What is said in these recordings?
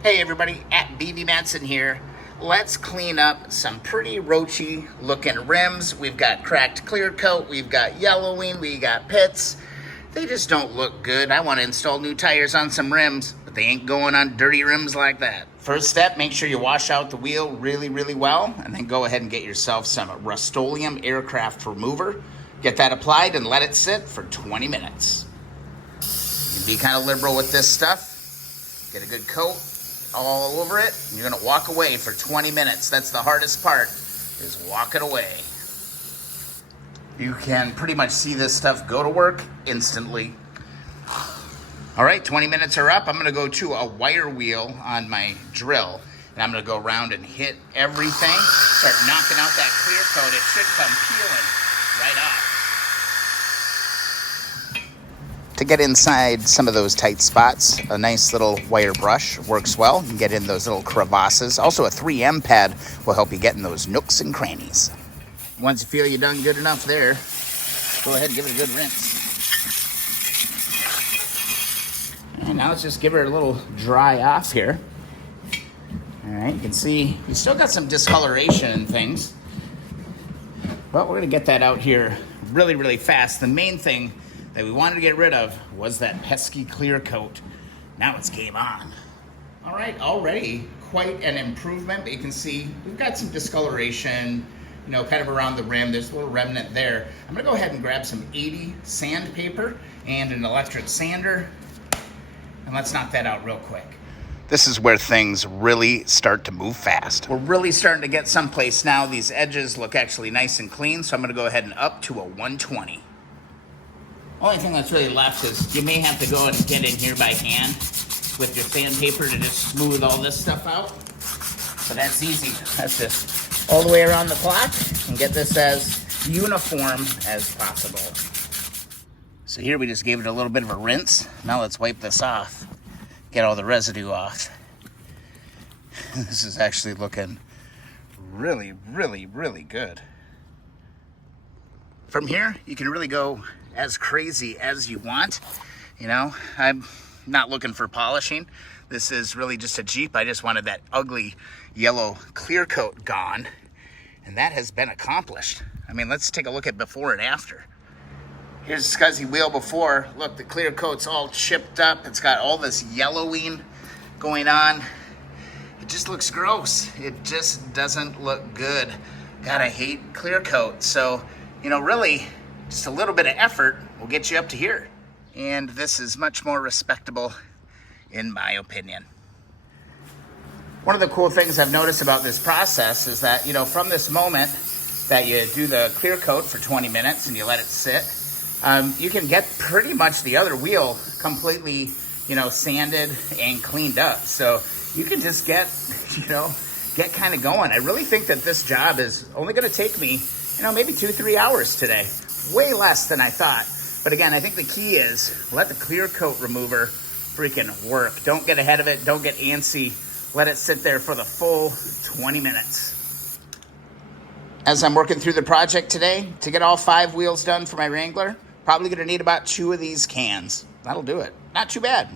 Hey everybody, at BB Matson here. Let's clean up some pretty roachy looking rims. We've got cracked clear coat, we've got yellowing, we got pits. They just don't look good. I want to install new tires on some rims, but they ain't going on dirty rims like that. First step, make sure you wash out the wheel really well, and then go ahead and get yourself some Rust-Oleum aircraft remover. Get that applied and let it sit for 20 minutes. You can be kind of liberal with this stuff. Get a good coat all over it. You're gonna walk away for 20 minutes. That's the hardest part, is walking away. You can pretty much see this stuff go to work instantly. All right, 20 minutes are up. I'm gonna go to a wire wheel on my drill, and I'm gonna go around and hit everything, start knocking out that clear coat. It should come peeling right off. To get inside some of those tight spots, a nice little wire brush works well. You can get in those little crevasses. Also, a 3M pad will help you get in those nooks and crannies. Once you feel you're done good enough there, go ahead and give it a good rinse. And now let's just give her a little dry off here. All right, you can see we still got some discoloration and things, but we're gonna get that out here really fast. The main thing that we wanted to get rid of was that pesky clear coat. Now it's game on. All right, already quite an improvement, but you can see we've got some discoloration, you know, kind of around the rim. There's a little remnant there. I'm gonna go ahead and grab some 80 sandpaper and an electric sander, and let's knock that out real quick. This is where things really start to move fast. We're really starting to get someplace now. These edges look actually nice and clean, so I'm gonna go ahead and up to a 120. Only thing that's really left is you may have to go and get in here by hand with your sandpaper to just smooth all this stuff out. But that's easy. That's just all the way around the clock and get this as uniform as possible. So here we just gave it a little bit of a rinse. Now let's wipe this off. Get all the residue off. This is actually looking really good. From here, you can really go as crazy as you want. You know, I'm not looking for polishing. This is really just a Jeep. I just wanted that ugly yellow clear coat gone, and that has been accomplished. I mean, let's take a look at before and after. Here's the scuzzy wheel before. Look, the clear coat's all chipped up. It's got all this yellowing going on. It just looks gross. It just doesn't look good. God, I hate clear coat. So, you know, really, just a little bit of effort will get you up to here. And this is much more respectable, in my opinion. One of the cool things I've noticed about this process is that, you know, from this moment that you do the clear coat for 20 minutes and you let it sit, you can get pretty much the other wheel completely, you know, sanded and cleaned up. So you can just get, you know, get kind of going. I really think that this job is only going to take me, you know, maybe 2-3 hours today. Way less than I thought. But again, I think the key is let the clear coat remover freaking work. Don't get ahead of it. Don't get antsy. Let it sit there for the full 20 minutes. As I'm working through the project today, to get all 5 wheels done for my Wrangler, probably going to need about 2 of these cans. That'll do it. Not too bad.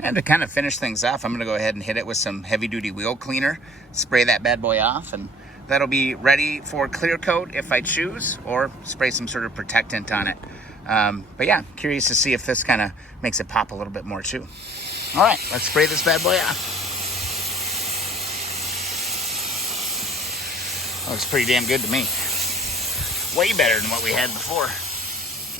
And to kind of finish things off, I'm going to go ahead and hit it with some heavy-duty wheel cleaner, spray that bad boy off, and that'll be ready for clear coat if I choose, or spray some sort of protectant on it. But yeah, curious to see if this kind of makes it pop a little bit more too. All right, let's spray this bad boy off. Looks pretty damn good to me. Way better than what we had before.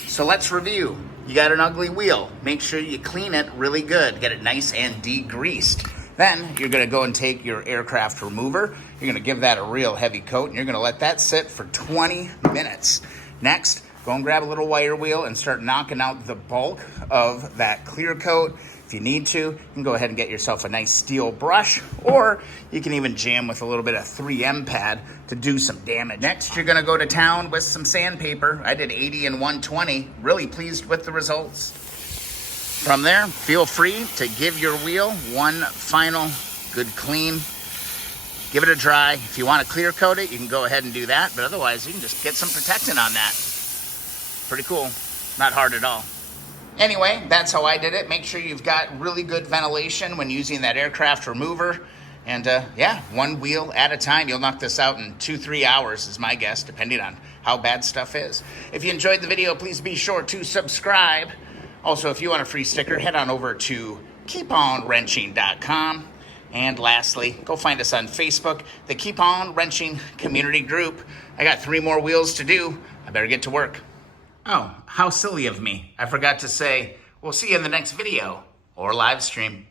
So let's review. You got an ugly wheel. Make sure you clean it really good. Get it nice and degreased. Then you're gonna go and take your aircraft remover. You're gonna give that a real heavy coat, and you're gonna let that sit for 20 minutes. Next, go and grab a little wire wheel and start knocking out the bulk of that clear coat. If you need to, you can go ahead and get yourself a nice steel brush, or you can even jam with a little bit of 3M pad to do some damage. Next, you're gonna go to town with some sandpaper. I did 80 and 120. Really pleased with the results. From there, feel free to give your wheel one final good clean. Give it a dry. If you want to clear coat it, you can go ahead and do that, but otherwise you can just get some protectant on that. Pretty cool. Not hard at all. Anyway, that's how I did it. Make sure you've got really good ventilation when using that aircraft remover. And yeah, one wheel at a time. You'll knock this out in 2-3 hours is my guess, depending on how bad stuff is. If you enjoyed the video, please be sure to subscribe. Also, if you want a free sticker, head on over to keeponwrenching.com. And lastly, go find us on Facebook, the Keep On Wrenching Community Group. I got 3 more wheels to do. I better get to work. Oh, how silly of me. I forgot to say, we'll see you in the next video or live stream.